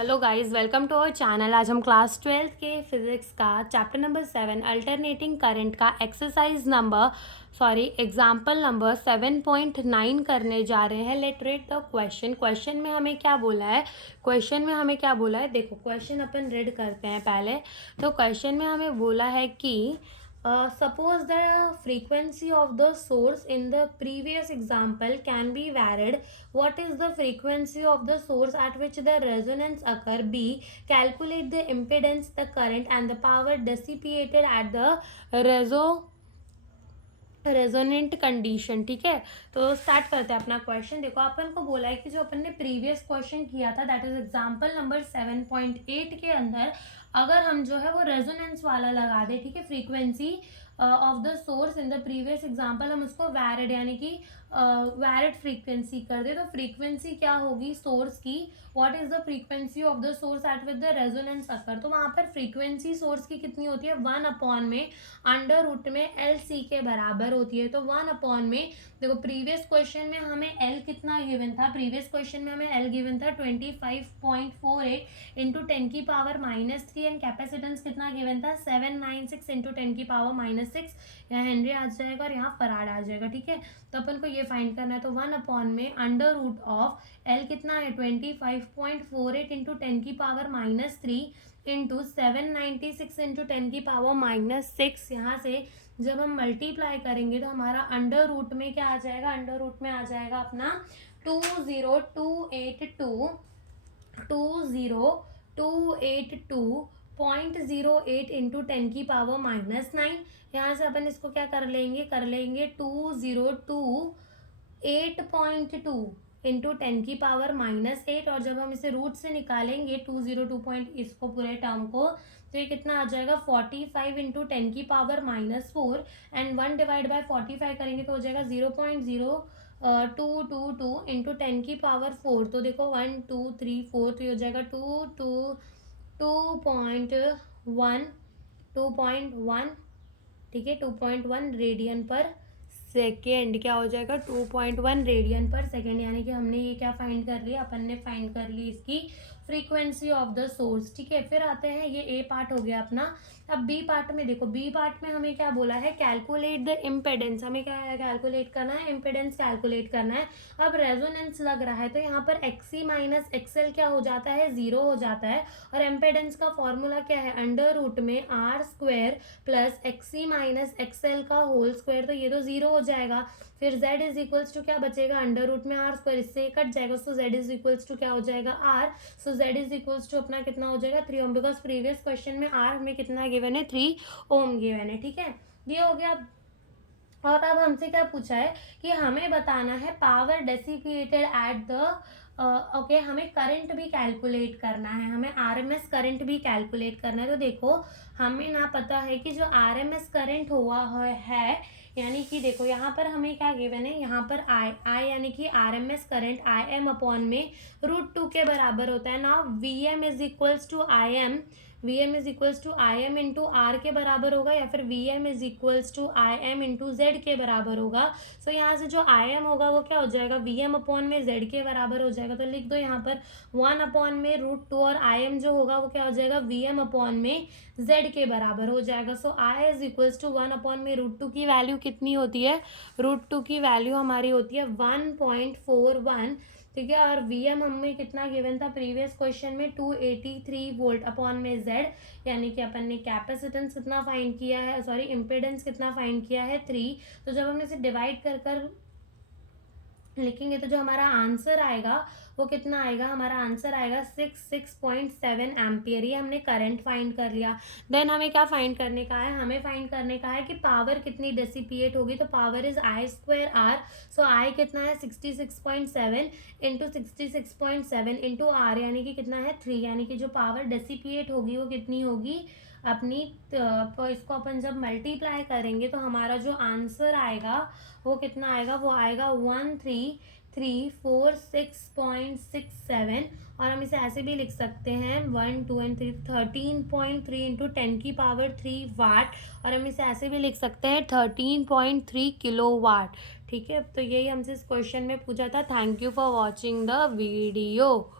Hello guys, welcome to our channel. आज हम class 12th के फिजिक्स का चैप्टर नंबर 7 अल्टरनेटिंग करंट का एग्जाम्पल नंबर 7.9 करने जा रहे हैं। Let read the question. Question में हमें क्या बोला है? देखो, क्वेश्चन अपन रीड करते हैं पहले। तो क्वेश्चन में हमें बोला है कि suppose the frequency of the source in the previous example can be varied. What is the frequency of the source at which the resonance occur? B. Calculate the impedance, the current and the power dissipated at the resonant condition. ठीक है, तो start करते हैं अपना question. देखो, अपन को बोला है कि जो अपन ने प्रीवियस क्वेश्चन किया था, दैट इज एग्जांपल नंबर 7.8 के अंदर अगर हम जो है वो रेजोनेंस वाला लगा दे, ठीक है, frequency of the source in the previous example हम उसको वैरिड यानी कि वैरिड फ्रीक्वेंसी कर दे, तो फ्रीक्वेंसी क्या होगी सोर्स की? What is the frequency of the source at with the resonance occur? तो वहां पर फ्रीक्वेंसी सोर्स की कितनी होती है? 1 में अंडर रूट में एल सी के बराबर होती है। तो 1 में देखो, प्रीवियस क्वेश्चन में हमें एल कितना गिवन था? 25.48 इंटू 10⁻³ एंड कैपेसिटेंस कितना गिवन था? 796 इंटू 10⁻⁻6। यहाँ हेनरी आ जाएगा और यहाँ फराड आ जाएगा। ठीक है, तो अपन को ये फाइंड करना है। तो 1 में अंडर रूट ऑफ एल कितना है? 25.48 इंटू 10⁻³ इंटू 796 इंटू 10⁻⁻6। यहाँ से जब हम मल्टीप्लाई करेंगे तो हमारा अंडर रूट में क्या आ जाएगा? अंडर रूट में आ जाएगा अपना 20282.08 इंटू 10⁻⁻9। यहाँ से अपन इसको क्या कर लेंगे? 202.8.2 इंटू 10⁻⁻8। और जब हम इसे रूट से निकालेंगे 202 इसको पूरे टर्म को, तो ये कितना आ जाएगा? 45 इंटू 10⁻⁻4 एंड 1 डिवाइड बाय 45 करेंगे तो हो जाएगा 0.0222 इंटू 10⁻4। तो देखो 1 2 3 4, तो ये हो जाएगा 2.1, ठीक है, 2.1 रेडियन पर सेकेंड। क्या हो जाएगा? 2.1 रेडियन पर सेकेंड। यानी कि हमने ये क्या फाइंड कर लिया? अपन ने फाइंड कर ली इसकी फ्रीक्वेंसी ऑफ द सोर्स। ठीक है, फिर आते हैं, ये ए पार्ट हो गया अपना। अब बी पार्ट में देखो, बी पार्ट में हमें क्या बोला है? Calculate the impedance. हमें क्या कैलकुलेट करना है? इम्पेडेंस कैलकुलेट करना है। अब रेजोनेंस लग रहा है तो यहाँ पर एक्सी माइनस एक्सएल क्या हो जाता है? 0 हो जाता है। और इम्पेडेंस का फॉर्मूला क्या है? अंडर रूट में R square plus XC minus XL का होल स्क्वायर। तो ये तो 0 हो जाएगा। फिर z इज इक्वल्स टू क्या बचेगा? अंडर रूट में आर स्क्वायर, इससे कट जाएगा, so z is equals to क्या हो जाएगा? R. So z is equals to अपना कितना हो जाएगा? 3 ओम, बिकॉज प्रीवियस क्वेश्चन में आर हमें कितना गिवन है? 3 ओम गिवन है। ठीक है, ये हो गया। और अब हमसे क्या पूछा है कि हमें बताना है power dissipated at the okay, हमें करंट भी कैलकुलेट करना है, हमें आरएमएस करंट भी कैलकुलेट करना है। तो देखो, हमें ना पता है कि जो आरएमएस करंट हुआ है, यानी कि देखो यहाँ पर हमें क्या गिवन है? यहाँ पर आई यानी कि RMS current I M upon में √2 के बराबर होता है ना। VM is equals to I M, Vm is equals to I M into R के बराबर होगा, या फिर Vm is equals to I M into Z के बराबर होगा। सो यहाँ से जो आई एम होगा वो क्या हो जाएगा? Vm अपॉन में जेड के बराबर हो जाएगा। तो लिख दो यहाँ पर 1 में √2, और आई एम जो होगा वो क्या हो जाएगा? Vm अपॉन में जेड के बराबर हो जाएगा। सो आई इज इक्वल्स टू 1 में √2 की वैल्यू कितनी होती है? √2 की वैल्यू हमारी होती है 1.41। ठीक है, और Vm हमें कितना गिवन था प्रीवियस क्वेश्चन में? 283 वोल्ट अपॉन में Z, यानी कि अपन ने कैपेसिटेंस कितना फाइंड किया है, सॉरी इम्पेडेंस कितना फाइंड किया है? 3। तो जब हम इसे डिवाइड कर लिखेंगे तो जो हमारा आंसर आएगा वो कितना आएगा? हमारा आंसर आएगा 66.7 एम्पियर। ये हमने करंट फाइंड कर लिया। देन हमें क्या फाइंड करने का है? हमें फाइंड करने का है कि पावर कितनी डेसिपिएट होगी। तो power is I square R. So I कितना है? 66.7 इंटू 66.7 इंटू आर, यानी कि कितना है? 3। यानी कि जो पावर डेसिपिएट होगी वो कितनी होगी अपनी? तो इसको अपन जब मल्टीप्लाई करेंगे तो हमारा जो आंसर आएगा वो कितना आएगा? वो आएगा 1346.67। और हम इसे ऐसे भी लिख सकते हैं 1 2 एंड 3 13.3 इंटू 10⁻³ वाट। और हम इसे ऐसे भी लिख सकते हैं 13.3 किलोवाट। ठीक है, तो यही हमसे इस क्वेश्चन में पूछा था। Thank you for watching the video.